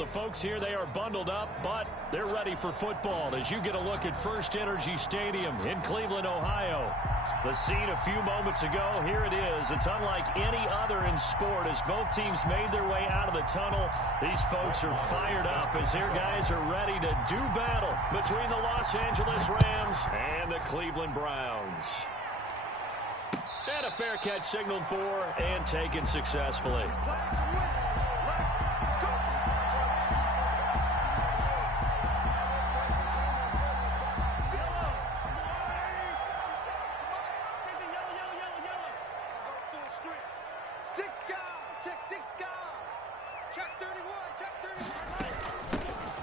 the folks here, they are bundled up, but they're ready for football as you get a look at First Energy Stadium in Cleveland, Ohio. The scene a few moments ago, here it is. It's unlike any other in sport as both teams made their way out of the tunnel. These folks are fired up as their guys are ready to do battle between the Los Angeles Rams and the Cleveland Browns. And a fair catch signaled for and taken successfully.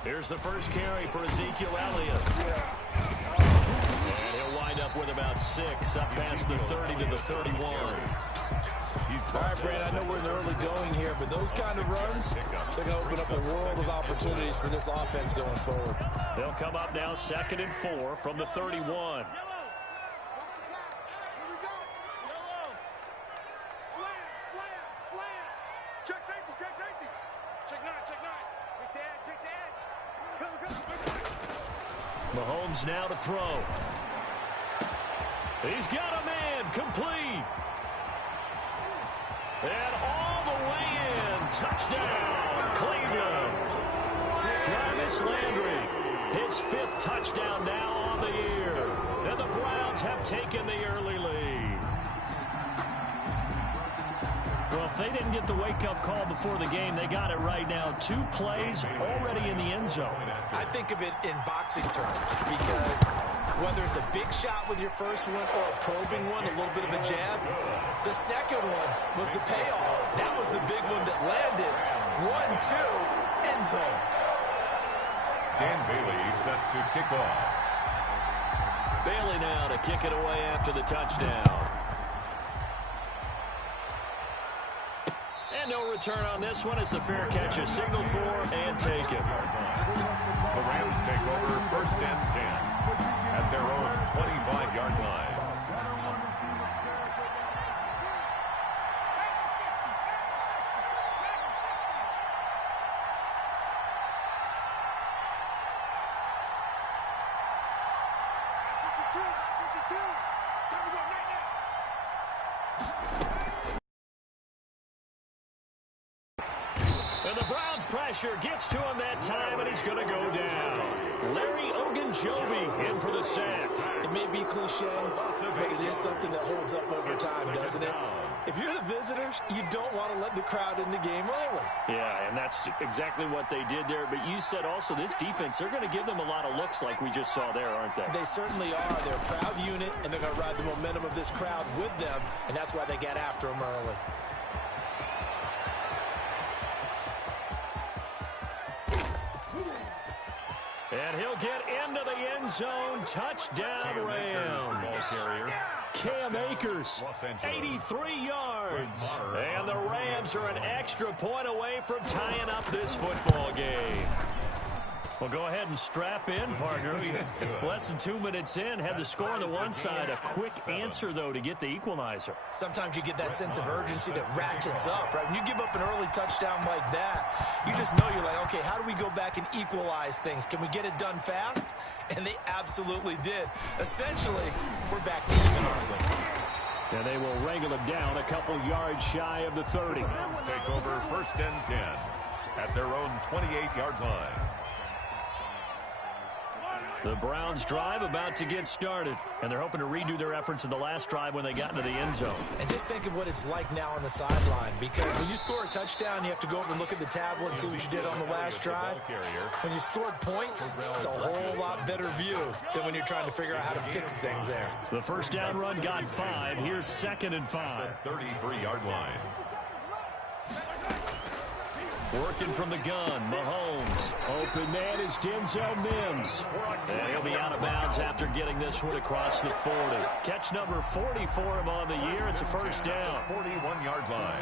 Here's the first carry for Ezekiel Elliott. And he'll wind up with about 6 up past the 30 to the 31. All right, Brad, I know we're in the early going here, but those kind of runs, they're going to open up a world of opportunities for this offense going forward. They'll come up now 2nd and 4 from the 31. Mahomes now to throw. He's got a man, complete. And all the way in, touchdown, Cleveland. Jarvis Landry, his 5th touchdown now on the year. And the Browns have taken the early lead. Well, if they didn't get the wake-up call before the game, they got it right now. 2 plays already in the end zone. I think of it in boxing terms because whether it's a big shot with your first one or a probing one, a little bit of a jab, the second one was the payoff. That was the big one that landed. 1-2, end zone. Dan Bailey set to kick off. Bailey now to kick it away after the touchdown. And no return on this one as the fair catch is signaled for and taken. The Rams take over 1st and 10 at their own 25-yard line. And the Browns pressure gets to him that time, and he's going to go down. Larry Ogunjobi in for the sack. It may be cliche, but it is something that holds up over time, doesn't it? If you're the visitors, you don't want to let the crowd in the game early. Yeah, and that's exactly what they did there. But you said also this defense, they're going to give them a lot of looks like we just saw there, aren't they? They certainly are. They're a proud unit, and they're going to ride the momentum of this crowd with them, and that's why they got after them early. And he'll get into the end zone. Touchdown, Rams. Cam Akers, 83 yards. And the Rams are an extra point away from tying up this football game. Well, go ahead and strap in, partner. Less than 2 minutes in, had the score on the one side. A quick answer, though, to get the equalizer. Sometimes you get that sense of urgency that ratchets up, right? When you give up an early touchdown like that, you just know you're like, okay, how do we go back and equalize things? Can we get it done fast? And they absolutely did. Essentially, we're back to even, aren't we? And they will wrangle him down a couple yards shy of the 30. Rams take over 1st and 10 at their own 28-yard line. The Browns drive about to get started, and they're hoping to redo their efforts in the last drive when they got into the end zone. And just think of what it's like now on the sideline, because when you score a touchdown, you have to go over and look at the tablet and see what you did on the last drive. When you scored points, it's a whole lot better view than when you're trying to figure out how to fix things there. The first down run got 5. Here's 2nd and 5. 33-yard line. Working from the gun, Mahomes. Open man is Denzel Mims. And he'll be out of bounds after getting this one across the 40. Catch number 40 for him on the year. It's a first down. 41-yard line.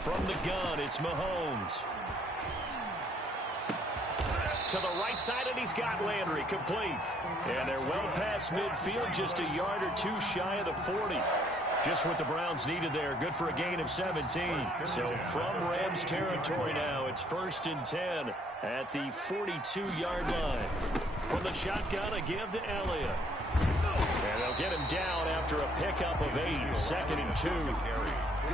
From the gun, it's Mahomes. To the right side, and he's got Landry complete. And they're well past midfield, just a yard or two shy of the 40. Just what the Browns needed there. Good for a gain of 17. So from Rams territory now, it's 1st and 10 at the 42-yard line. From the shotgun, a give to Elliott. And they'll get him down after a pickup of 8, 2nd and 2.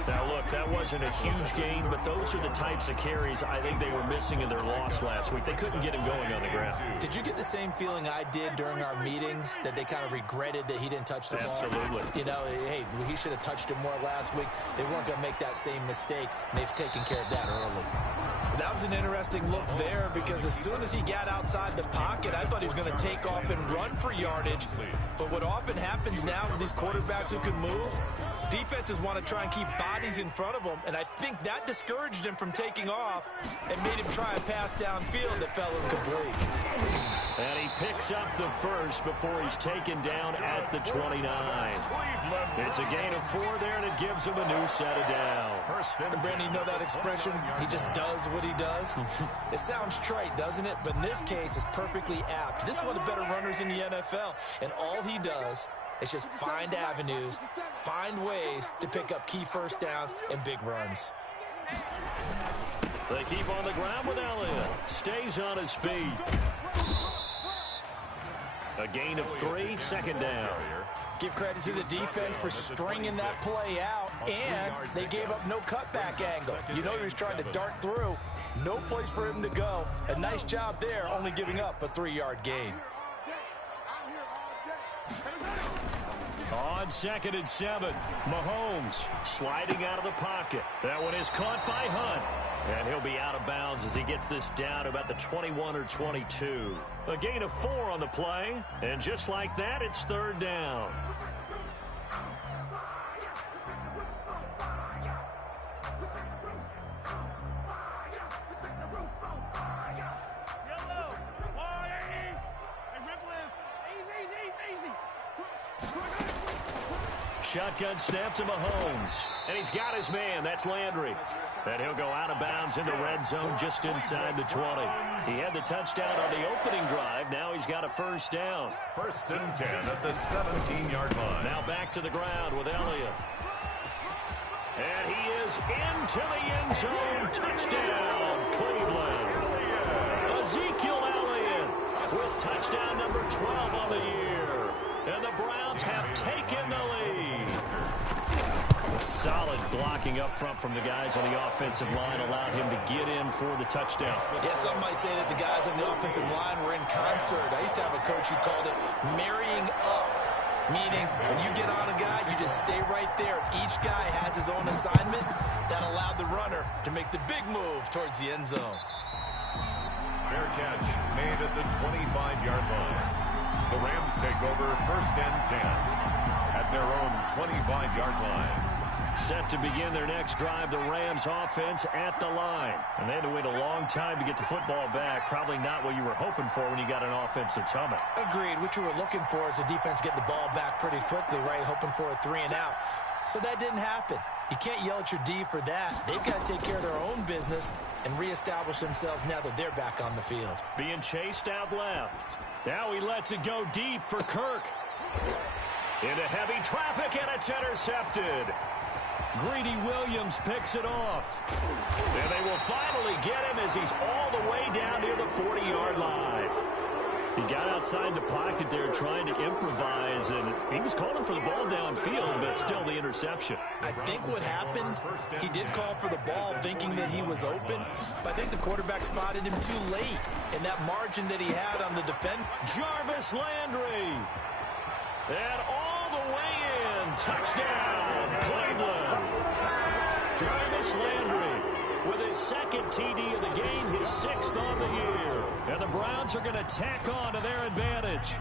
Now, look, that wasn't a huge gain, but those are the types of carries I think they were missing in their loss last week. They couldn't get him going on the ground. Did you get the same feeling I did during our meetings, that they kind of regretted that he didn't touch the ball? Absolutely. You know, hey, he should have touched it more last week. They weren't going to make that same mistake, and they've taken care of that early. That was an interesting look there, because as soon as he got outside the pocket, I thought he was going to take off and run for yardage. But what often happens now with these quarterbacks who can move, defenses want to try and keep bodies in front of them, and I think that discouraged him from taking off and made him try a pass downfield that fell incomplete. And he picks up the first before he's taken down at the 29. It's a gain of 4 there, and it gives him a new set of downs. And Brandon, you know that expression, he just does what he does? It sounds trite, doesn't it? But in this case, it's perfectly apt. This is one of the better runners in the NFL, and all he does is just find avenues, find ways to pick up key first downs and big runs. They keep on the ground with Elliott. Stays on his feet. A gain of 3, 2nd down. Give credit to the defense for stringing that play out, and they gave up no cutback angle. You know he was trying to dart through. No place for him to go. A nice job there, only giving up a 3-yard gain. On 2nd and 7, Mahomes sliding out of the pocket. That one is caught by Hunt. And he'll be out of bounds as he gets this down about the 21 or 22. A gain of 4 on the play. And just like that, it's 3rd down. Shotgun snap to Mahomes. And he's got his man. That's Landry. And he'll go out of bounds in the red zone just inside the 20. He had the touchdown on the opening drive. Now he's got a 1st down. 1st and 10 at the 17-yard line. Now back to the ground with Elliott. And he is into the end zone. Touchdown, Cleveland. Ezekiel Elliott with touchdown number 12 on the year. And the Browns have taken the lead. Solid blocking up front from the guys on the offensive line allowed him to get in for the touchdown. Yeah, some might say that the guys on the offensive line were in concert. I used to have a coach who called it marrying up, meaning when you get on a guy, you just stay right there. Each guy has his own assignment. That allowed the runner to make the big move towards the end zone. Fair catch made at the 25-yard line. The Rams take over 1st and 10 at their own 25-yard line. Set to begin their next drive, the Rams offense at the line. And they had to wait a long time to get the football back. Probably not what you were hoping for when you got an offense that's humming. Agreed. What you were looking for is the defense getting the ball back pretty quickly, right? Hoping for a 3 and out. So that didn't happen. You can't yell at your D for that. They've got to take care of their own business and reestablish themselves now that they're back on the field. Being chased out left. Now he lets it go deep for Kirk. Into heavy traffic, and it's intercepted. Greedy Williams picks it off. And they will finally get him as he's all the way down near the 40-yard line. He got outside the pocket there trying to improvise, and he was calling for the ball downfield, but still the interception. I think what happened, he did call for the ball thinking that he was open, but I think the quarterback spotted him too late, and that margin that he had on the defense. Jarvis Landry. And all the way in. Touchdown, Cleveland. Jarvis Landry with his 2nd TD of the game, his 6th on the year. And the Browns are going to tack on to their advantage.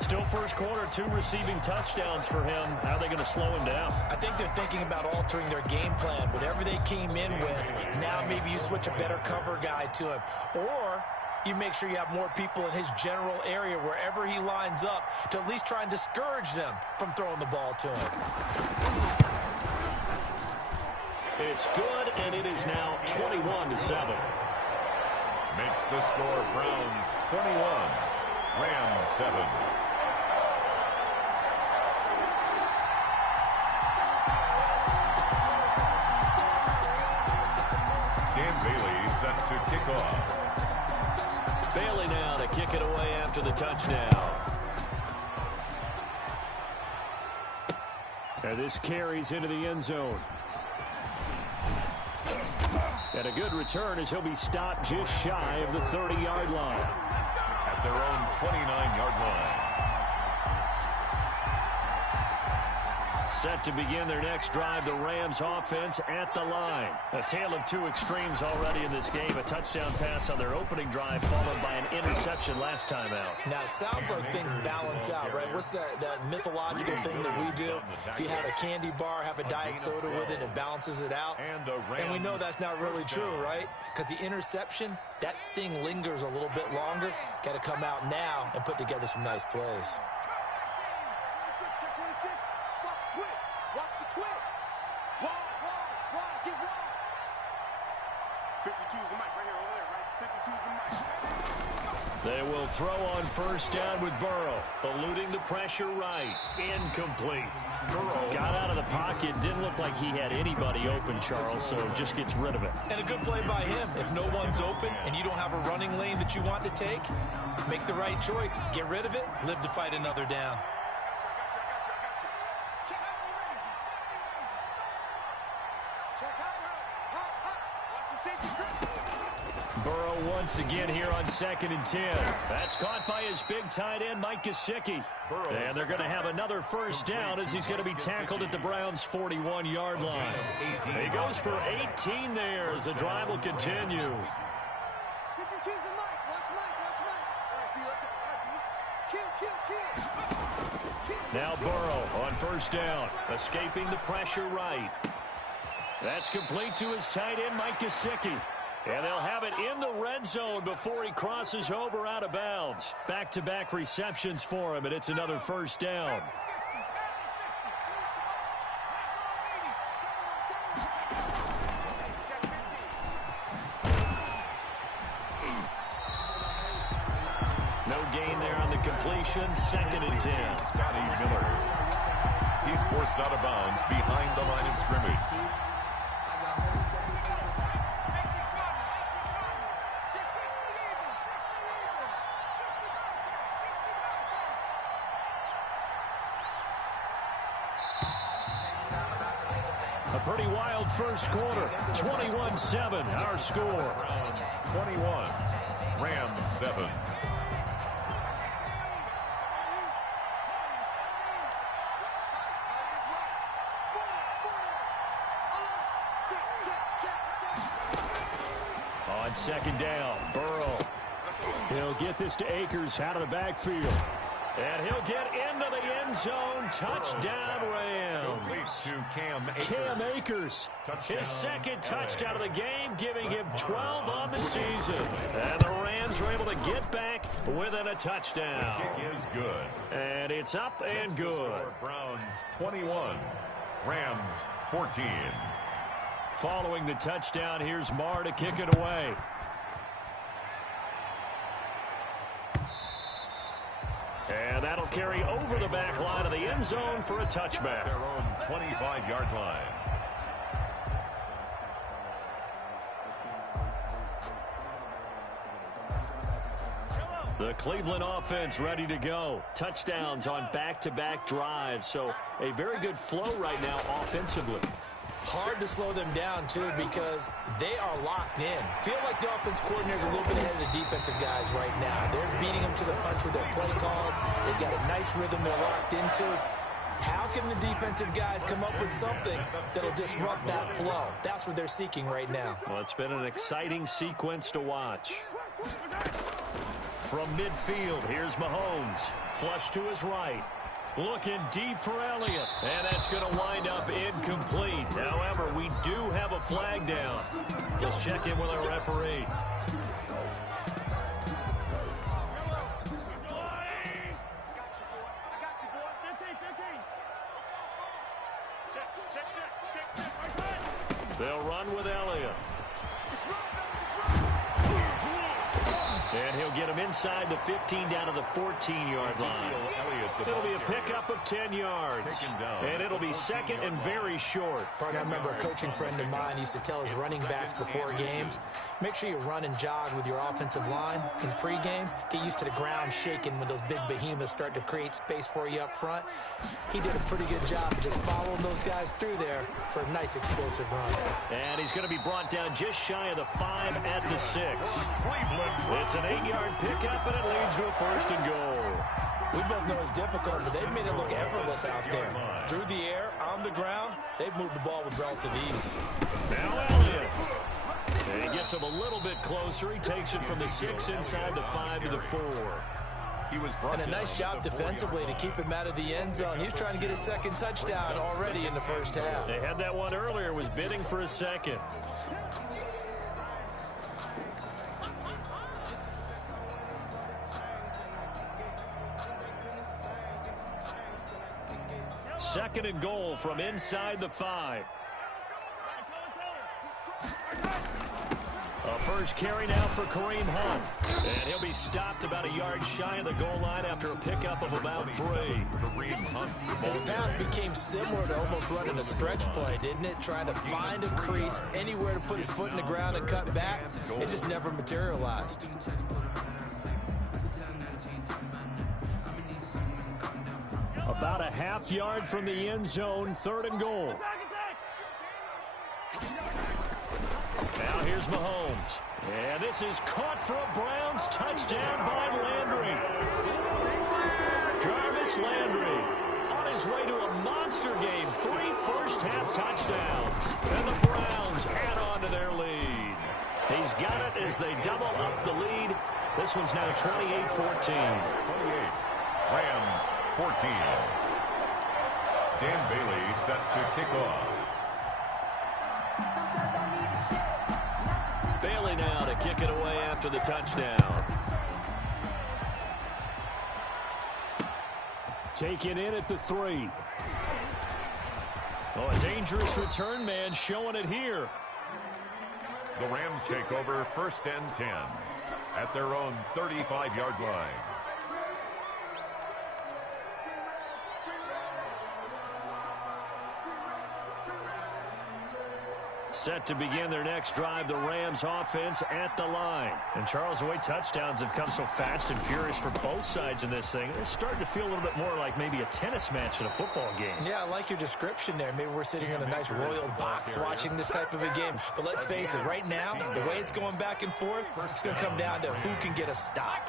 Still first quarter, 2 receiving touchdowns for him. How are they going to slow him down? I think they're thinking about altering their game plan. Whatever they came in with, now maybe you switch a better cover guy to him. Or you make sure you have more people in his general area wherever he lines up to at least try and discourage them from throwing the ball to him. It's good, and it is now 21-7. Makes the score Browns 21, Rams 7. Dan Bailey set to kick off. Bailey now to kick it away after the touchdown. And this carries into the end zone. And a good return as he'll be stopped just shy of the 30-yard line. At their own 29-yard line. Set to begin their next drive, the Rams offense at the line. A tale of two extremes already in this game. A touchdown pass on their opening drive followed by an interception last time out. Now, it sounds like things balance out, right? What's that mythological thing that we do? If you have a candy bar, have a diet soda with it, it balances it out. And we know that's not really true, right? Because the interception, that sting lingers a little bit longer. Got to come out now and put together some nice plays. They will throw on first down with Burrow. Eluding the pressure right. Incomplete. Burrow got out of the pocket. Didn't look like he had anybody open, Charles, so just gets rid of it. And a good play by him. If no one's open and you don't have a running lane that you want to take, make the right choice. Get rid of it. Live to fight another down. Burrow once again here on 2nd and 10. That's caught by his big tight end, Mike Gesicki. And they're going to have another first down as he's going to be tackled at the Browns' 41-yard line. He goes for 18 there as the drive will continue. Now Burrow on first down, escaping the pressure right. That's complete to his tight end, Mike Gesicki. And they'll have it in the red zone before he crosses over out of bounds. Back-to-back receptions for him, and it's another first down. No gain there on the completion. 2nd and 10. Scotty Miller. He's forced out of bounds behind the line of scrimmage. A pretty wild first quarter. 21-7, our score. Browns 21, Rams 7. On 2nd down, Burrow. He'll get this to Akers out of the backfield. And he'll get into the end zone. Touchdown, Rams. To Cam Akers. Cam Akers, his second touchdown of the game, giving him 12 on the season. And the Rams are able to get back within a touchdown. The kick is good. And it's up and good. Browns 21, Rams 14. Following the touchdown, here's Marr to kick it away. And that'll carry over the back line of the end zone for a touchback. Their own 25-yard line. The Cleveland offense ready to go. Touchdowns on back-to-back drives. So a very good flow right now offensively. Hard to slow them down, too, because they are locked in. Feel like the offense coordinator's a little bit ahead of the defensive guys right now. They're beating them to the punch with their play calls. They've got a nice rhythm they're locked into. How can the defensive guys come up with something that'll disrupt that flow? That's what they're seeking right now. Well, it's been an exciting sequence to watch. From midfield, here's Mahomes. Flush to his right. Looking deep for Elliott. And that's going to wind up incomplete. However, we do have a flag down. Let's check in with our referee. They'll run with Elliott. And he'll get him inside the 15 down to the 14-yard line. It'll be a pickup of 10 yards. And it'll be second and very short. I remember a coaching friend of mine used to tell his running backs before games, make sure you run and jog with your offensive line in pregame. Get used to the ground shaking when those big behemoths start to create space for you up front. He did a pretty good job of just following those guys through there for a nice explosive run. And he's going to be brought down just shy of the 5 at the 6. It's an 8-yard pickup, and it leads to a first and goal. We both know it's difficult, but they've made it look effortless out there. Through the air, on the ground, they've moved the ball with relative ease. Now Elliott. And he gets him a little bit closer. He takes it from the 6 inside the 5 to the 4. And a nice job defensively to keep him out of the end zone. He was trying to get his second touchdown already in the first half. They had that one earlier, was bidding for a second. Second and goal from inside the 5. A first carry now for Kareem Hunt. And he'll be stopped about a yard shy of the goal line after a pickup of about 3. His path became similar to almost running a stretch play, didn't it? Trying to find a crease, anywhere to put his foot in the ground and cut back. It just never materialized. About a half yard from the end zone, third and goal. Now here's Mahomes. And this is caught for a Browns touchdown by Landry. Jarvis Landry on his way to a monster game. 3 first-half touchdowns. And the Browns add on to their lead. He's got it as they double up the lead. This one's now 28-14. 28. Rams 14. Dan Bailey set to kick off. Bailey now to kick it away after the touchdown. Taken in at the 3. Oh, a dangerous return man showing it here. The Rams take over first and 10 at their own 35-yard line. Set to begin their next drive, the Rams offense at the line. And Charles, the way touchdowns have come so fast and furious for both sides in this thing, it's starting to feel a little bit more like maybe a tennis match in a football game. Yeah, I like your description there. Maybe we're sitting in a nice royal box watching this type of a game. But let's face it, right now, the way it's going back and forth, it's going to come down to who can get a stop.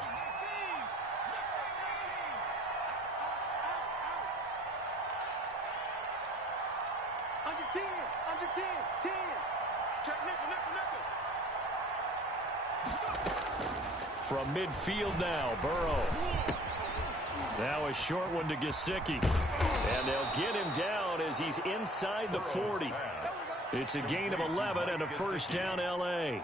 From midfield now, Burrow. Now a short one to Gesicki. And they'll get him down as he's inside the 40. It's a gain of 11 and a first down, L.A.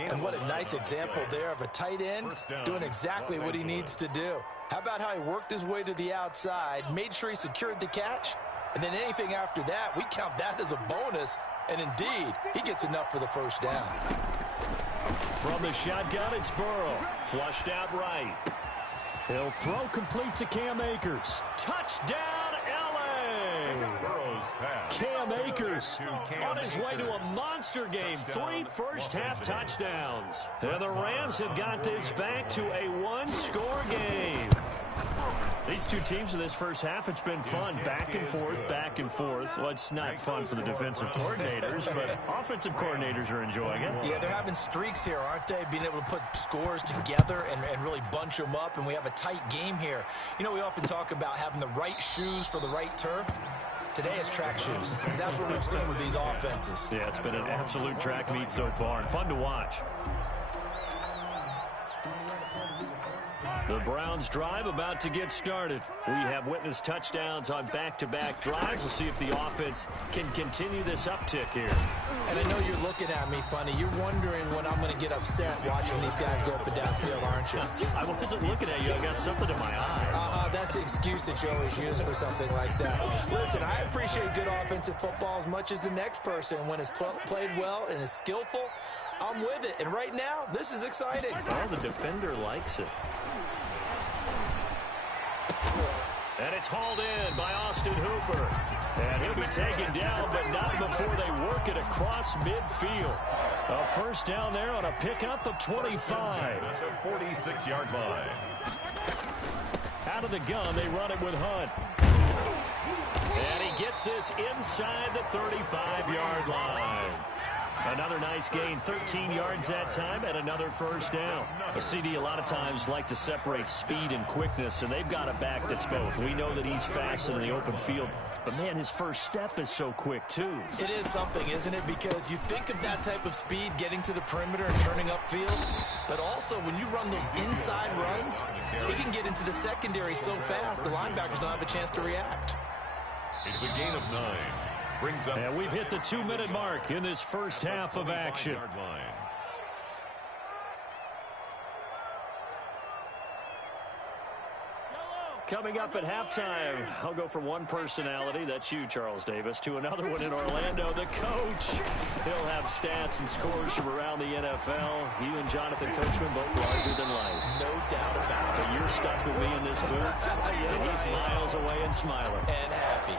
And what a nice example there of a tight end doing exactly what he needs to do. How about how he worked his way to the outside, made sure he secured the catch, and then anything after that, we count that as a bonus. And indeed, he gets enough for the first down. From the shotgun, it's Burrow. Flushed out right. He'll throw complete to Cam Akers. Touchdown, L.A. Cam Akers on his way to a monster game. 3 first-half touchdowns. And the Rams have got this back to a 1-score game. These two teams in this first half, it's been fun. Back and forth, back and forth. Well, it's not fun for the defensive coordinators, but offensive coordinators are enjoying it. Yeah, they're having streaks here, aren't they? Being able to put scores together and really bunch them up, and we have a tight game here. You know, we often talk about having the right shoes for the right turf. Today it's track shoes. That's what we've seen with these offenses. Yeah, it's been an absolute track meet so far, and fun to watch. The Browns drive about to get started. We have witnessed touchdowns on back-to-back drives. We'll see if the offense can continue this uptick here. And I know you're looking at me funny. You're wondering when I'm going to get upset watching these guys go up and down field, aren't you? I wasn't looking at you. I got something in my eye. that's the excuse that you always use for something like that. Listen, I appreciate good offensive football as much as the next person. When it's played well and is skillful, I'm with it. And right now, this is exciting. Well, the defender likes it. And it's hauled in by Austin Hooper. And he'll be taken down, but not before they work it across midfield. A first down there on a pickup of 25. At the 46-yard line. Out of the gun, they run it with Hunt. And he gets this inside the 35-yard line. Another nice gain, 13 yards that time, and another first down. A CD a lot of times like to separate speed and quickness, and they've got a back that's both. We know that he's fast in the open field, but, man, his first step is so quick, too. It is something, isn't it? Because you think of that type of speed getting to the perimeter and turning upfield, but also when you run those inside runs, he can get into the secondary so fast the linebackers don't have a chance to react. It's a gain of 9. Brings up and we've hit the 2-minute mark in this first half of action. Coming up at halftime, I'll go from one personality, that's you, Charles Davis, to another one in Orlando, the coach. He'll have stats and scores from around the NFL. You and Jonathan Coachman both larger than life. No doubt about it. But you're stuck with me in this booth, and he's miles away and smiling. And happy.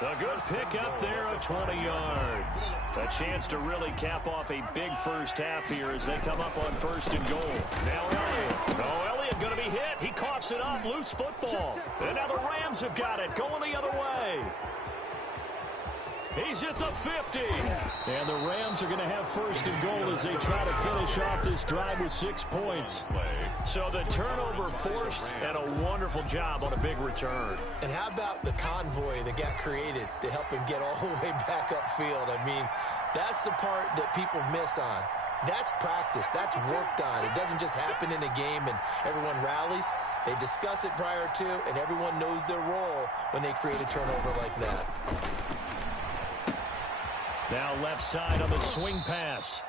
A good pickup there of 20 yards. A chance to really cap off a big first half here as they come up on first and goal. Now Elliott. Oh, Elliott going to be hit. He coughs it up. Loose football. And now the Rams have got it. Going the other way. He's at the 50. And the Rams are going to have first and goal as they try to finish off this drive with 6 points. So the turnover forced and a wonderful job on a big return. And how about the convoy that got created to help him get all the way back upfield? I mean, that's the part that people miss on. That's practice. That's worked on. It doesn't just happen in a game and everyone rallies. They discuss it prior to, and everyone knows their role when they create a turnover like that. Now left side on the swing pass.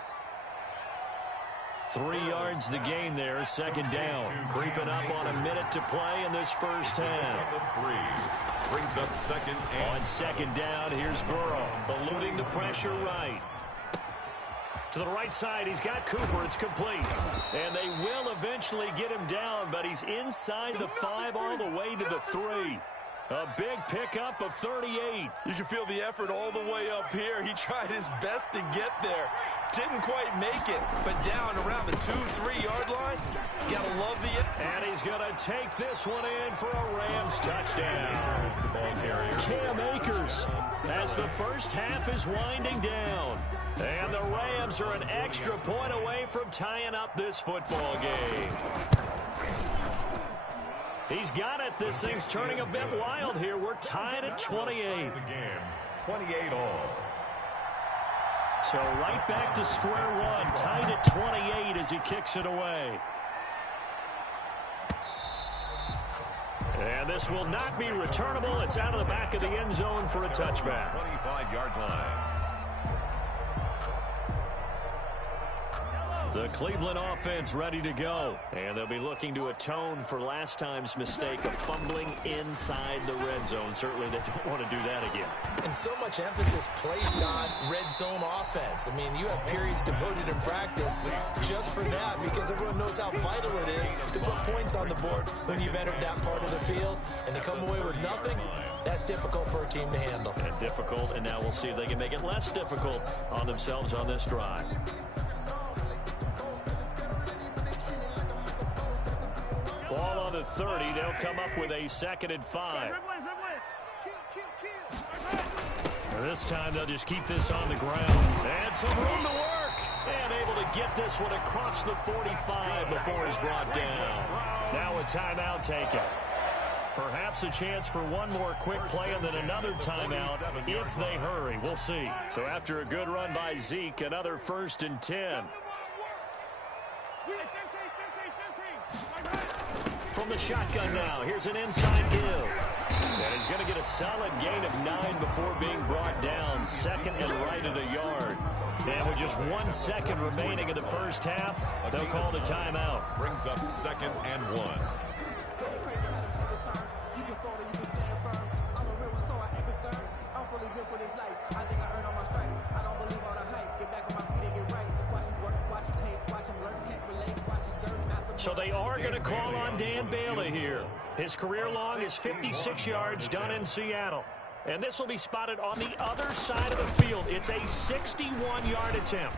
3 yards the gain there, second down. Creeping up on a minute to play in this first half. Brings up second and on second down, here's Burrow, eluding the pressure right. To the right side, he's got Cooper. It's complete. And they will eventually get him down, but he's inside the 5 all the way to the 3. A big pickup of 38. You can feel the effort all the way up here. He tried his best to get there. Didn't quite make it, but down around the 2-3 yard line. Gotta love the... And he's going to take this one in for a Rams touchdown. Cam Akers as the first half is winding down. And the Rams are an extra point away from tying up this football game. He's got it. This thing's turning a bit wild here. We're tied at 28. 28 all. So right back to square one. Tied at 28 as he kicks it away. And this will not be returnable. It's out of the back of the end zone for a touchback. 25-yard line. The Cleveland offense ready to go. And they'll be looking to atone for last time's mistake of fumbling inside the red zone. Certainly they don't want to do that again. And so much emphasis placed on red zone offense. I mean, you have periods devoted in practice just for that because everyone knows how vital it is to put points on the board when you've entered that part of the field. And to come away with nothing, that's difficult for a team to handle. And difficult, and now we'll see if they can make it less difficult on themselves on this drive. Ball on the 30. They'll come up with a 2nd and 5. This time they'll just keep this on the ground. And some room to work. And able to get this one across the 45 before he's brought down. Now a timeout taken. Perhaps a chance for one more quick play and then another timeout if they hurry. We'll see. So after a good run by Zeke, another 1st and 10. From the shotgun now, here's an inside give. And he's going to get a solid gain of 9 before being brought down. 2nd and right at a yard. And with just 1 second remaining in the first half, they'll call the timeout. Brings up 2nd and 1. So they are going to call on Dan Bailey here. His career long is 56 yards done in Seattle. And this will be spotted on the other side of the field. It's a 61-yard attempt.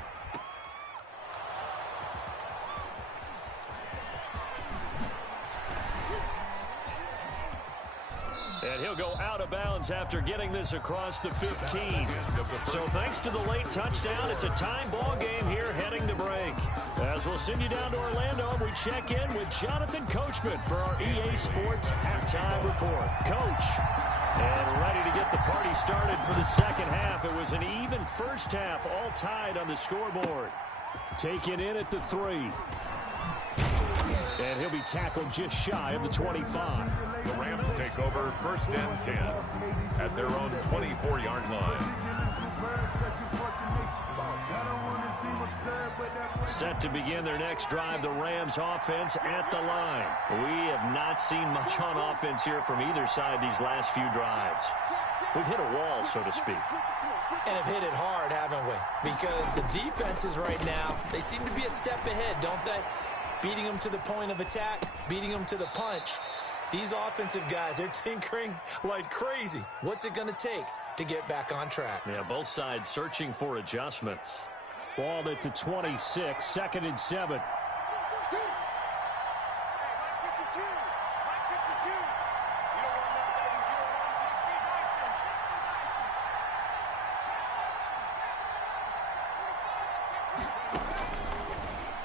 And he'll go out of bounds after getting this across the 15. So thanks to the late touchdown, it's a tie ball game here heading to break. As we'll send you down to Orlando, we check in with Jonathan Coachman for our EA Sports Halftime Report. Coach, and ready to get the party started for the second half. It was an even first half, all tied on the scoreboard. Taken in at the 3. And he'll be tackled just shy of the 25. The Rams take over 1st and 10 at their own 24-yard line. Set to begin their next drive, the Rams offense at the line. We have not seen much on offense here from either side these last few drives. We've hit a wall, so to speak. And have hit it hard, haven't we? Because the defenses right now, they seem to be a step ahead, don't they? Beating them to the point of attack, beating them to the punch. These offensive guys, they're tinkering like crazy. What's it going to take to get back on track? Yeah, both sides searching for adjustments. Ball at the 26, 2nd and 7.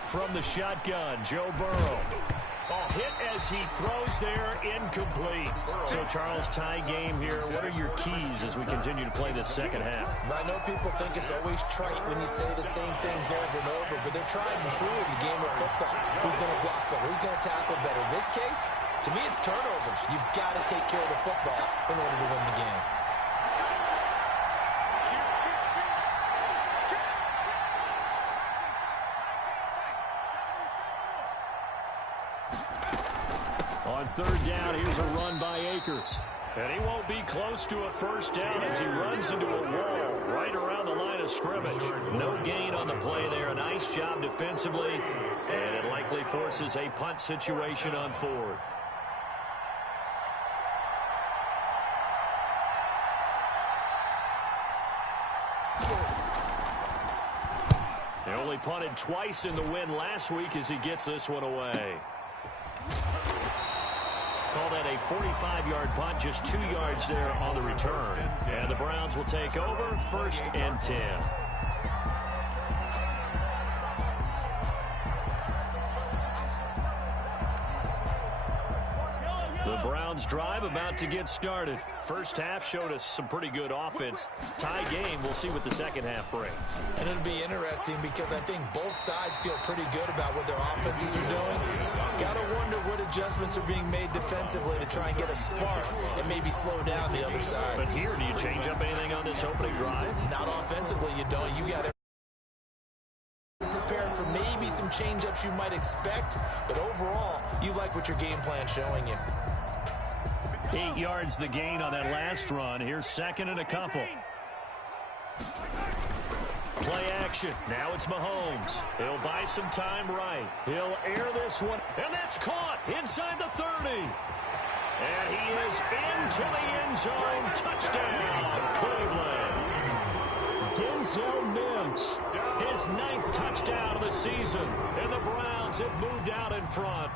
From the shotgun, Joe Burrow. Oh, hit as he throws there, incomplete. So, Charles, tie game here. What are your keys as we continue to play this second half? I know people think it's always trite when you say the same things over and over, but they're tried and true in the game of football. Who's going to block better? Who's going to tackle better? In this case, to me, it's turnovers. You've got to take care of the football in order to win the game. On 3rd down, here's a run by Akers. And he won't be close to a first down as he runs into a wall right around the line of scrimmage. No gain on the play there. A nice job defensively. And it likely forces a punt situation on 4th. They only punted twice in the win last week as he gets this one away. Call that a 45-yard punt, just 2 yards there on the return. And the Browns will take over 1st and 10. The Browns drive about to get started. First half showed us some pretty good offense. Tie game, we'll see what the second half brings. And it'll be interesting because I think both sides feel pretty good about what their offenses are doing. Got to wonder what adjustments are being made defensively to try and get a spark and maybe slow down the other side. But here, do you change up anything on this opening drive? Not offensively, you don't. You got to prepared for maybe some change-ups you might expect, but overall, you like what your game plan's showing you. 8 yards the gain on that last run. Here's 2nd and a couple. Play action. Now it's Mahomes. He'll buy some time right. He'll air this one, and that's caught inside the 30. And he is into the end zone. Touchdown, Cleveland. Denzel Mims, his 9th touchdown of the season, and the Browns have moved out in front.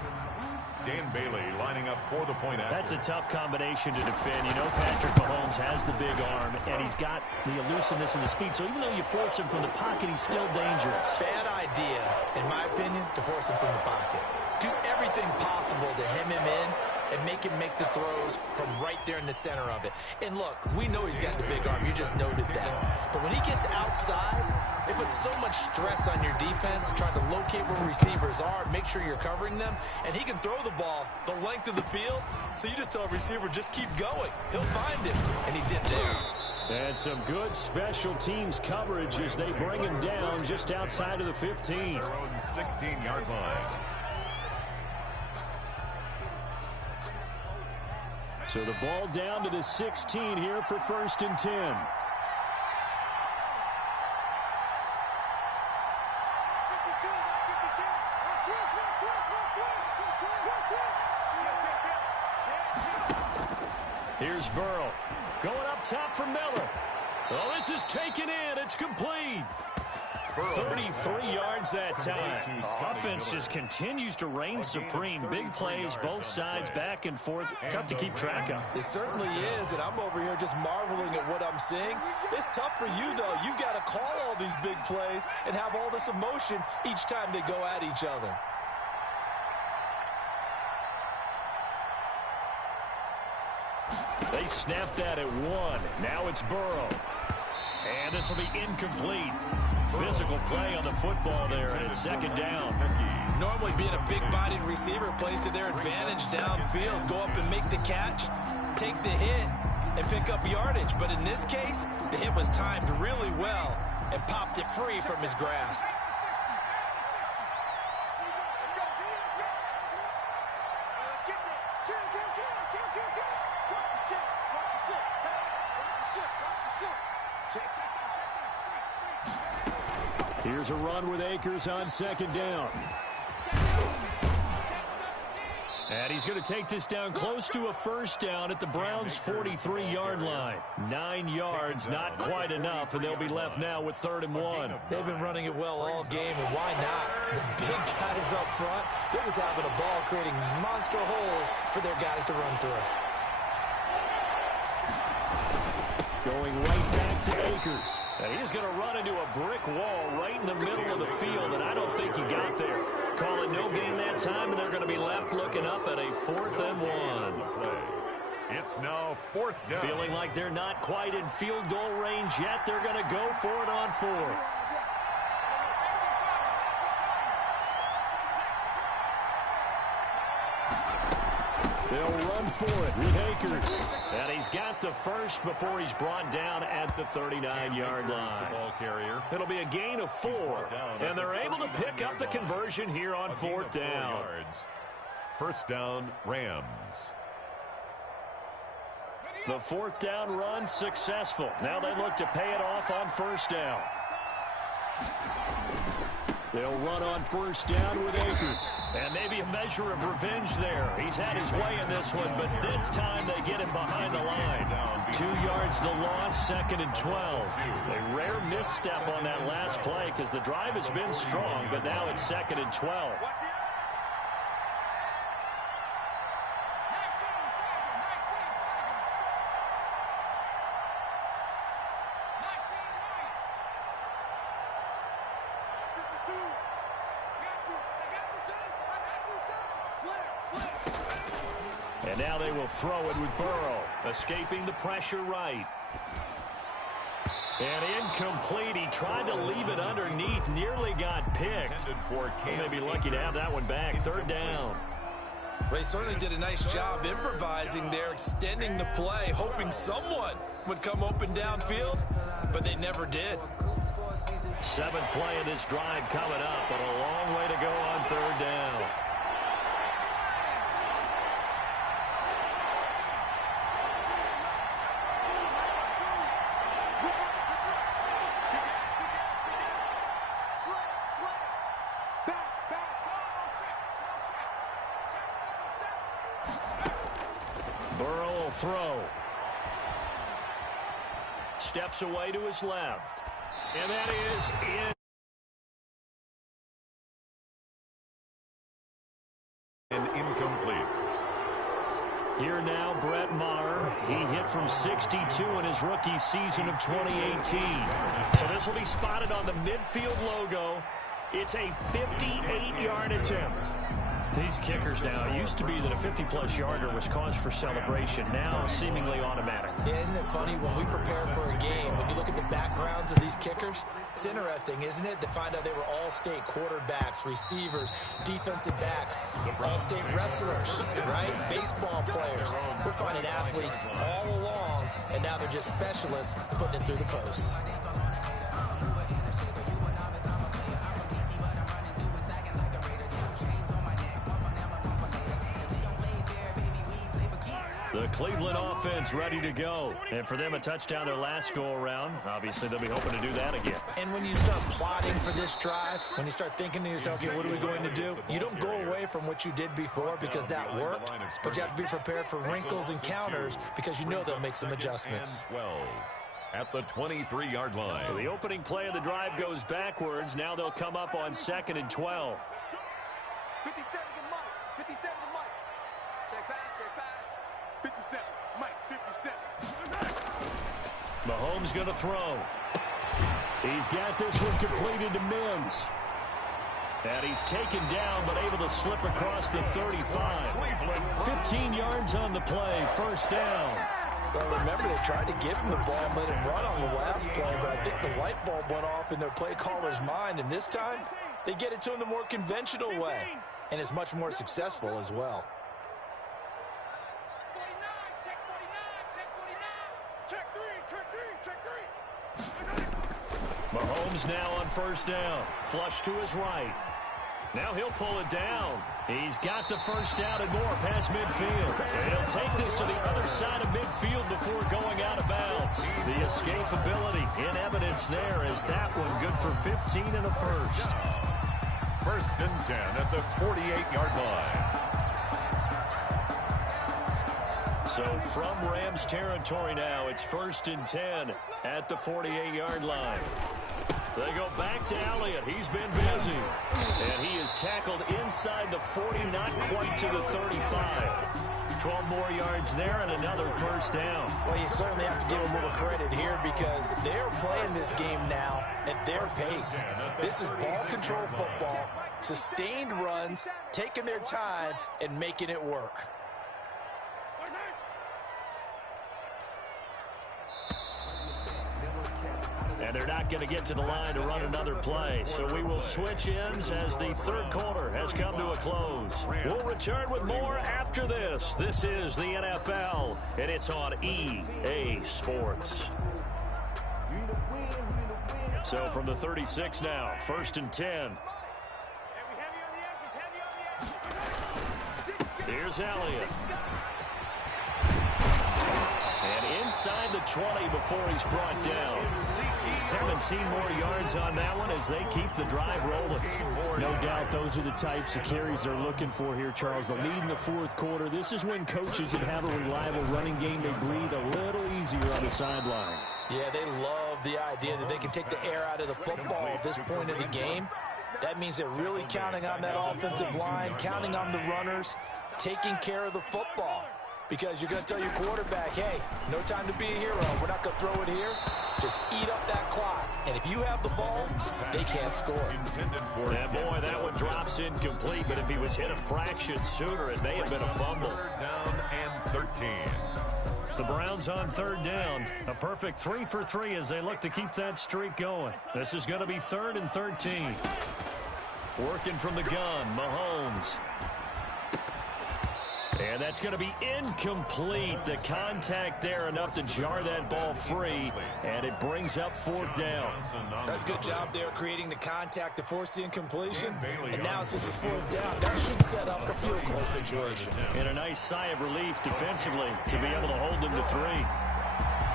Dan Bailey lining up for the point after. That's a tough combination to defend. You know, Patrick Mahomes has the big arm, and he's got the elusiveness and the speed. So even though you force him from the pocket, he's still dangerous. Bad idea, in my opinion, to force him from the pocket. Do everything possible to hem him in and make him make the throws from right there in the center of it. And look, we know he's got the big arm. You just noted that. But when he gets outside, it puts so much stress on your defense, trying to locate where receivers are, make sure you're covering them, and he can throw the ball the length of the field. So you just tell a receiver, just keep going. He'll find him, and he did there. And some good special teams coverage as they bring him down just outside of the 15. Their own 16-yard line. So the ball down to the 16 here for 1st and 10. Here's Burrow. Going up top for Miller. Oh, this is taken in. It's complete. 33 yards that time. Offense just continues to reign supreme. Big plays, both sides, back and forth. Tough to keep track of. It certainly is, and I'm over here just marveling at what I'm seeing. It's tough for you, though. You got to call all these big plays and have all this emotion each time they go at each other. They snapped that at 1. Now it's Burrow. And this will be incomplete. Physical play on the football there, and it's second down. Normally being a big-bodied receiver plays to their advantage downfield. Go up and make the catch, take the hit, and pick up yardage. But in this case, the hit was timed really well and popped it free from his grasp. Here's a run with Akers on second down. And he's going to take this down close to a first down at the Browns' 43-yard line. 9 yards, not quite enough, and they'll be left now with 3rd and 1. They've been running it well all game, and why not? The big guys up front, they're just having a ball creating monster holes for their guys to run through. Going right back to Akers. And he's going to run into a brick wall right in the middle of the field, and I don't think he got there. Call it no gain that time, and they're going to be left looking up at a 4th and 1. It's now 4th down. Feeling like they're not quite in field goal range yet. They're going to go for it on 4th. They'll run for it with Akers. And he's got the first before he's brought down at the 39-yard line. Ball carrier. It'll be a gain of 4, and they're able to pick up the conversion here on 4th down. First down, Rams. The 4th down run successful. Now they look to pay it off on 1st down. They'll run on 1st down with Akers. And maybe a measure of revenge there. He's had his way in this one, but this time they get him behind the line. 2 yards the loss, 2nd and 12. A rare misstep on that last play because the drive has been strong, but now it's 2nd and 12. And now they will throw it with Burrow, escaping the pressure right. And incomplete. He tried to leave it underneath, nearly got picked. Well, they'd be lucky to have that one back. 3rd down. Well, they certainly did a nice job improvising there, extending the play, hoping someone would come open downfield, but they never did. 7th play of this drive coming up, but a long way to go on 3rd down. Burrow will throw. Steps away to his left. And that is in. And incomplete. Here now, Brett Maher. He hit from 62 in his rookie season of 2018. So this will be spotted on the midfield logo. It's a 58-yard attempt. These kickers now, it used to be that a 50-plus yarder was cause for celebration. Now seemingly automatic. Yeah, isn't it funny when we prepare for a game, when you look at the backgrounds of these kickers, it's interesting, isn't it, to find out they were all-state quarterbacks, receivers, defensive backs, all-state wrestlers, right? Baseball players. We're finding athletes all along, and now they're just specialists putting it through the posts. The Cleveland offense ready to go. And for them, a touchdown their last go-around. Obviously, they'll be hoping to do that again. And when you start plotting for this drive, when you start thinking to yourself, okay, what are we going to do? You don't go away from what you did before because that worked, but you have to be prepared for wrinkles and counters because you know they'll make some adjustments. 12 at the 23-yard line. So the opening play of the drive goes backwards. Now they'll come up on 2nd and 12. 57 to Mike. 57 to Mike. Check pass. 57. Mike, 57. Mahomes going to throw. He's got this one completed to Mims. And he's taken down, but able to slip across the 35. 15 yards on the play, first down. Well, remember, they tried to give him the ball and let him run on the last play, but I think the light bulb went off in their play caller's mind, and this time they get it to him the more conventional way, and it's much more successful as well. 49, check 49, check 3, check 3, check 3. Mahomes now on first down. Flush to his right. Now he'll pull it down. He's got the first down and more past midfield. And he'll take this to the other side of midfield before going out of bounds. The escapability in evidence there is that one good for 15 and a first. 1st and 10 at the 48-yard line. So from Rams territory now, it's 1st and 10 at the 48-yard line. They go back to Elliott. He's been busy. And he is tackled inside the 40, not quite to the 35. 12 more yards there and another first down. Well, you certainly have to give a little credit here because they're playing this game now at their pace. This is ball control football, sustained runs, taking their time, and making it work. And they're not going to get to the line to run another play. So we will switch ends as the third quarter has come to a close. We'll return with more after this. This is the NFL, and it's on EA Sports. So from the 36 now, 1st and 10. Here's Elliott. And inside the 20 before he's brought down. 17 more yards on that one as they keep the drive rolling. No doubt those are the types of carries they're looking for here, Charles. The lead in the fourth quarter. This is when coaches that have a reliable running game, they breathe a little easier on the sideline. Yeah, they love the idea that they can take the air out of the football at this point of the game. That means they're really counting on that offensive line, counting on the runners, taking care of the football. Because you're going to tell your quarterback, hey, no time to be a hero. We're not going to throw it here. Just eat up that clock. And if you have the ball, they can't score. And boy, that one drops incomplete. But if he was hit a fraction sooner, it may have been a fumble. 3rd down and 13. The Browns on 3rd down. A perfect 3 for 3 as they look to keep that streak going. This is going to be 3rd and 13. Working from the gun, Mahomes. And that's going to be incomplete. The contact there enough to jar that ball free, and it brings up 4th down. That's a good job there creating the contact to force the incompletion. And now since it's 4th down, that should set up a field goal situation. And a nice sigh of relief defensively to be able to hold them to 3.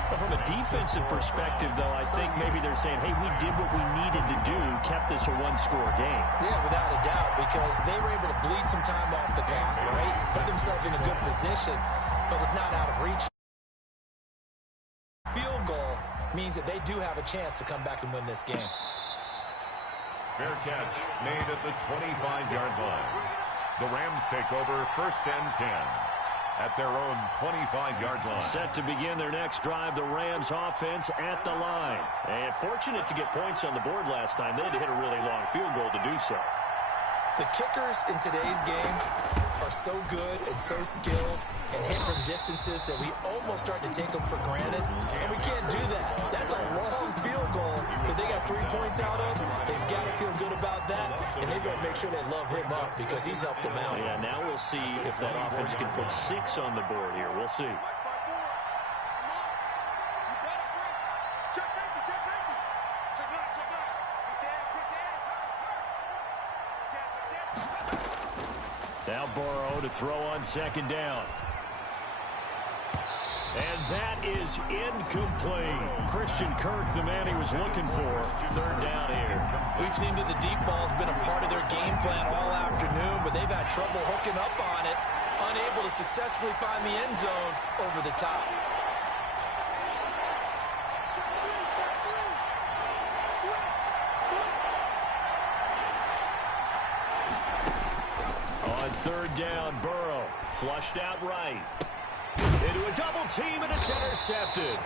But from a defensive perspective, though, I think maybe they're saying, hey, we did what we needed to do, kept this a one-score game. Yeah, without a doubt, because they were able to bleed some time off the clock, right? Put themselves in a good position, but it's not out of reach. Field goal means that they do have a chance to come back and win this game. Fair catch made at the 25-yard line. The Rams take over 1st and 10. At their own 25-yard line. Set to begin their next drive, the Rams offense at the line. And fortunate to get points on the board last time. They had to hit a really long field goal to do so. The kickers in today's game are so good and so skilled and hit from distances that we almost start to take them for granted. And we can't do that. That's a long field goal that they got 3 points out of. They've got to feel good about that, and they better make sure they love him up because he's helped them out. Yeah, now we'll see if that offense can put 6 on the board here. We'll see. Now Burrow to throw on 2nd down. And that is incomplete. Christian Kirk, the man he was looking for. Third down here. We've seen that the deep ball's been a part of their game plan all afternoon, but they've had trouble hooking up on it, unable to successfully find the end zone over the top. On third down, Burrow flushed out right. Into a double team, and it's intercepted.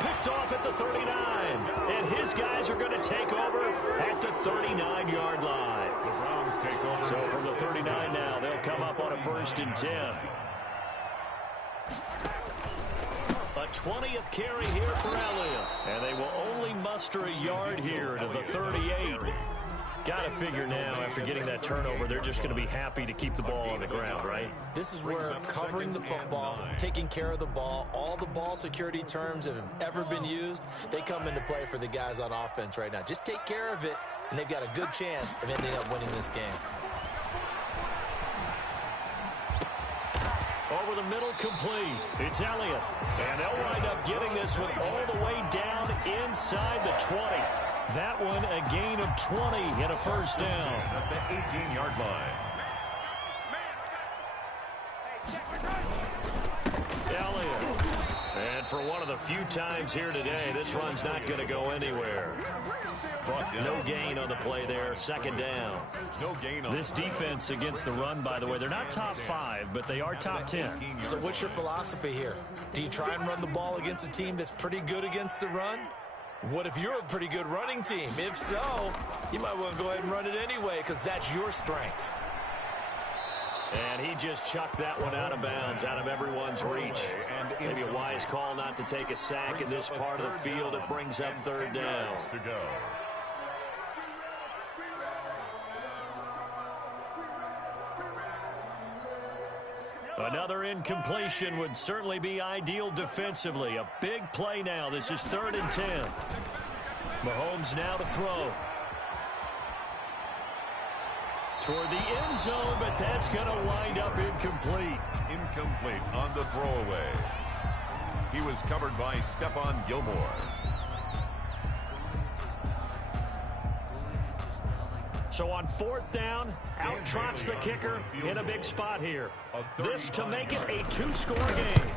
Picked off at the 39. And his guys are going to take over at the 39-yard line. The Browns take over. So from the 39 now, they'll come up on a 1st and 10. A 20th carry here for Elliott. And they will only muster a yard here to the 38. Got to figure now, after getting that turnover, they're just going to be happy to keep the ball on the ground, right? This is where covering the football, taking care of the ball, all the ball security terms that have ever been used, they come into play for the guys on offense right now. Just take care of it, and they've got a good chance of ending up winning this game. Over the middle, complete. It's Elliott. And they'll wind up getting this one all the way down inside the 20. That one a gain of 20 and a first down. At the 18-yard line. Elliott. And for one of the few times here today, this run's not going to go anywhere. No gain on the play there. Second down. No gain on this defense against the run, by the way, they're not top 5, but they are top 10. So what's your philosophy here? Do you try and run the ball against a team that's pretty good against the run? What if you're a pretty good running team? If so, you might want to go ahead and run it anyway because that's your strength. And he just chucked that one out of bounds, out of everyone's reach. Maybe a wise call not to take a sack in this part of the field. It brings up third down. To go. Another incompletion would certainly be ideal defensively. A big play now. This is 3rd and 10. Mahomes now to throw. Toward the end zone, but that's going to wind up incomplete. Incomplete on the throwaway. He was covered by Stephon Gilmore. So on 4th down, out trots the kicker in a big spot here. This to make it a 2-score game.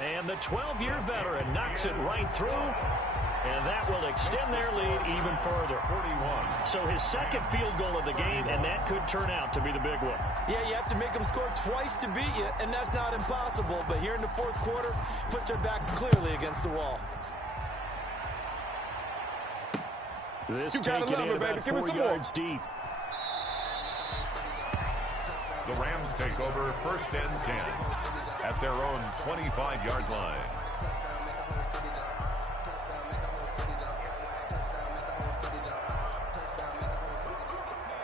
And the 12-year veteran knocks it right through. And that will extend their lead even further. 41. So his second field goal of the game, and that could turn out to be the big one. Yeah, you have to make them score twice to beat you, and that's not impossible. But here in the 4th quarter, puts their backs clearly against the wall. This taken in about 4 yards deep. The Rams take over 1st and 10 at their own 25-yard line.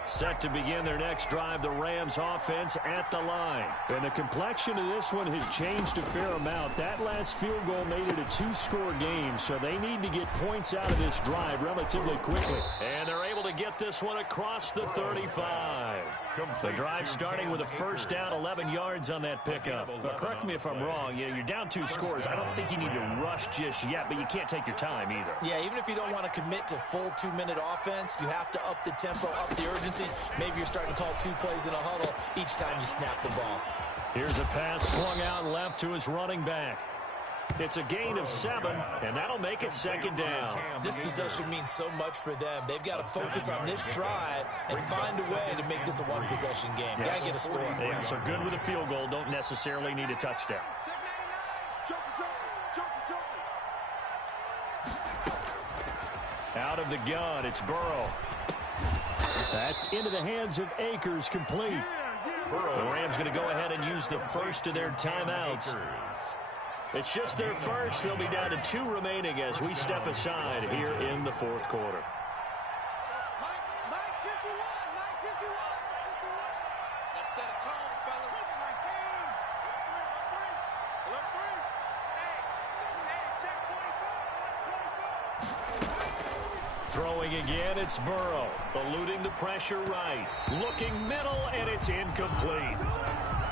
Set to begin their next drive, the Rams offense at the line. And the complexion of this one has changed a fair amount. That last field goal made it a 2-score game, so they need to get points out of this drive relatively quickly. And they're able to get this one across the 35. The drive starting with a first down, 11 yards on that pickup. But correct me if I'm wrong, you're down 2 scores. I don't think you need to rush just yet, but you can't take your time either. Yeah, even if you don't want to commit to full 2-minute offense, you have to up the tempo, up the urgency. Maybe you're starting to call 2 plays in a huddle each time you snap the ball. Here's a pass swung out left to his running back. It's a gain of 7, and that'll make it second down. This possession means so much for them. They've got to focus on this drive and find a way to make this a one-possession game. Got to get a score. Yeah, so good with a field goal. Don't necessarily need a touchdown. Out of the gun, it's Burrow. That's into the hands of Akers, complete. The Rams going to go ahead and use the first of their timeouts. It's just their first. They'll be down to 2 remaining as we step aside here in the 4th quarter. Throwing again, it's Burrow. Eluding the pressure right. Looking middle, and it's incomplete.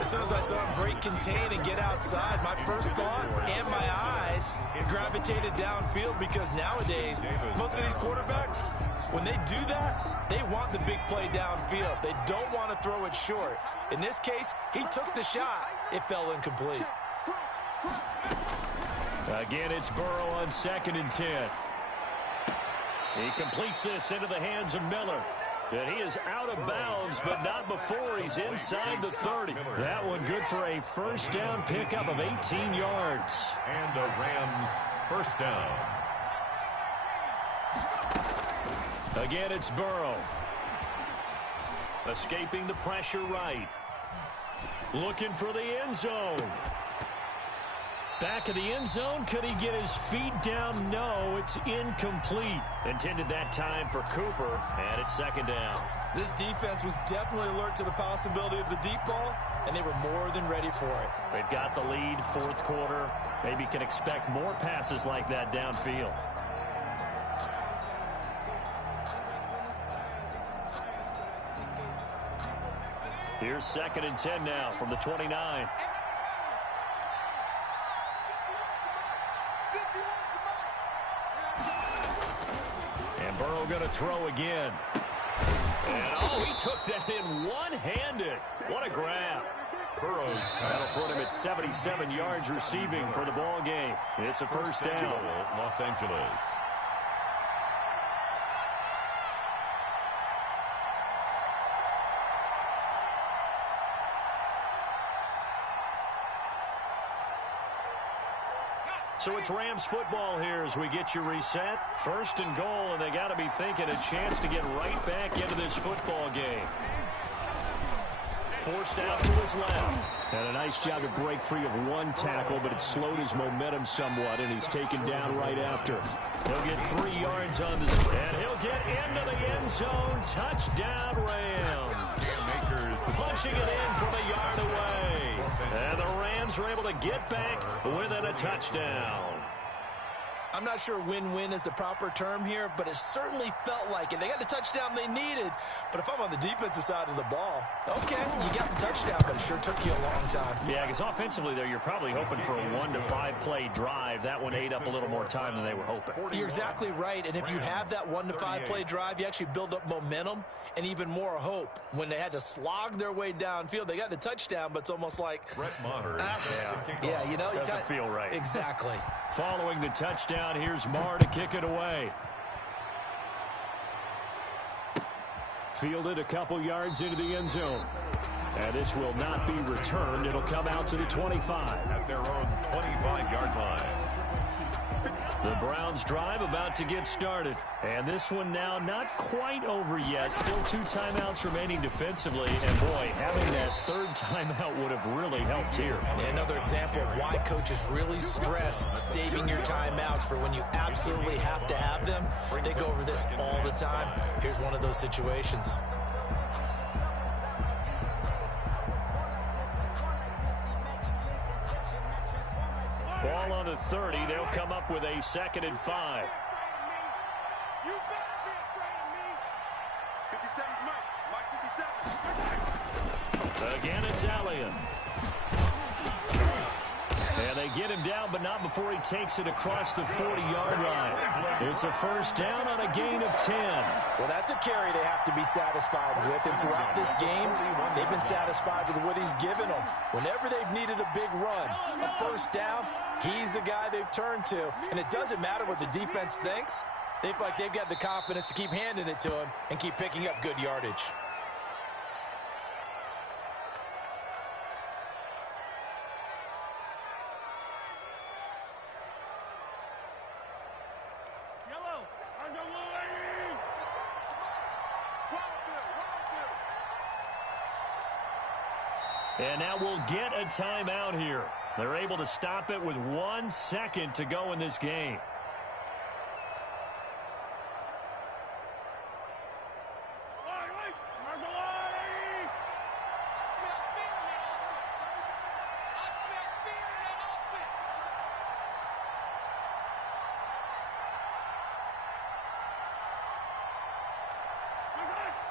As soon as I saw him break contain and get outside, my first thought and my eyes gravitated downfield, because nowadays, most of these quarterbacks, when they do that, they want the big play downfield. They don't want to throw it short. In this case, he took the shot. It fell incomplete. Again, it's Burrow on 2nd and 10. He completes this into the hands of Miller. And he is out of bounds, but not before he's inside the 30. That one good for a first down pickup of 18 yards. And a Rams first down. Again, it's Burrow. Escaping the pressure right. Looking for the end zone. Back of the end zone. Could he get his feet down? No, it's incomplete. Intended that time for Cooper, and it's 2nd down. This defense was definitely alert to the possibility of the deep ball, and they were more than ready for it. They've got the lead, 4th quarter. Maybe can expect more passes like that downfield. Here's 2nd and 10 now from the 29. And Burrow going to throw again. And, oh, he took that in one-handed. What a grab. Burrow's That'll put him at 77 yards receiving for the ball game. It's a first down. Los Angeles. So it's Rams football here as we get you reset. 1st and goal, and they got to be thinking a chance to get right back into this football game. Forced out to his left. And a nice job to break free of one tackle, but it slowed his momentum somewhat, and he's taken down right after. He'll get 3 yards on this, and he'll get into the end zone. Touchdown, Rams. Punching it in from a yard away. And the Rams are able to get back within a touchdown. I'm not sure win-win is the proper term here, but it certainly felt like it. They got the touchdown they needed, but if I'm on the defensive side of the ball, okay, you got the touchdown, but it sure took you a long time. Yeah, because offensively there, you're probably hoping for a 1 to 5 play drive. That one ate up a little more time than they were hoping. You're exactly right, and if you have that 1 to 5 play drive, you actually build up momentum and even more hope. When they had to slog their way downfield, they got the touchdown, but it's almost like, Brett Maher. yeah, you know, you doesn't feel right. Exactly. Following the touchdown, here's Maher to kick it away. Fielded a couple yards into the end zone. And this will not be returned. It'll come out to the 25. At their own 25-yard line. The Browns drive about to get started. And this one now not quite over yet. Still 2 timeouts remaining defensively. And boy, having that 3rd timeout would have really helped here. Another example of why coaches really stress saving your timeouts for when you absolutely have to have them. They go over this all the time. Here's one of those situations. Ball on the 30. They'll come up with a 2nd and 5. You better be afraid of me. 57's Mike. Mike 57. Again, it's Elliott. And they get him down, but not before he takes it across the 40-yard line. It's a first down on a gain of 10. Well, that's a carry they have to be satisfied with. And throughout this game, they've been satisfied with what he's given them. Whenever they've needed a big run, a first down, he's the guy they've turned to. And it doesn't matter what the defense thinks. They feel like they've got the confidence to keep handing it to him and keep picking up good yardage. And now we'll get a timeout here. They're able to stop it with 1 second to go in this game.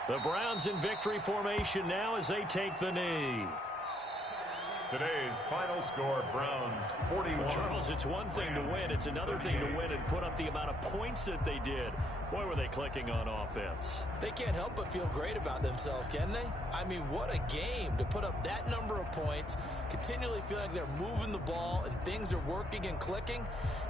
The Browns in victory formation now as they take the knee. Today's final score, Browns 41. Well, Charles, it's one thing to win. It's another thing to win and put up the amount of points that they did. Boy, were they clicking on offense. They can't help but feel great about themselves, can they? I mean, what a game to put up that number of points, continually feel like they're moving the ball and things are working and clicking.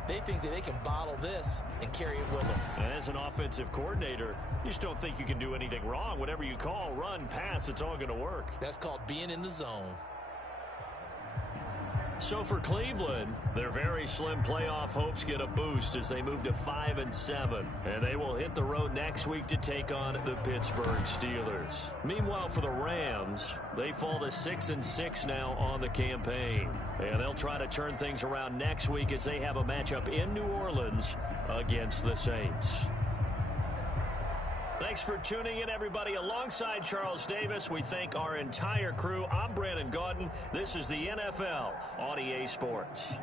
They think that they can bottle this and carry it with them. And as an offensive coordinator, you just don't think you can do anything wrong. Whatever you call, run, pass, it's all going to work. That's called being in the zone. So for Cleveland, their very slim playoff hopes get a boost as they move to 5-7. And they will hit the road next week to take on the Pittsburgh Steelers. Meanwhile, for the Rams, they fall to 6-6 now on the campaign. And they'll try to turn things around next week as they have a matchup in New Orleans against the Saints. Thanks for tuning in, everybody. Alongside Charles Davis, we thank our entire crew. I'm Brandon Gaudin. This is the NFL on EA Sports.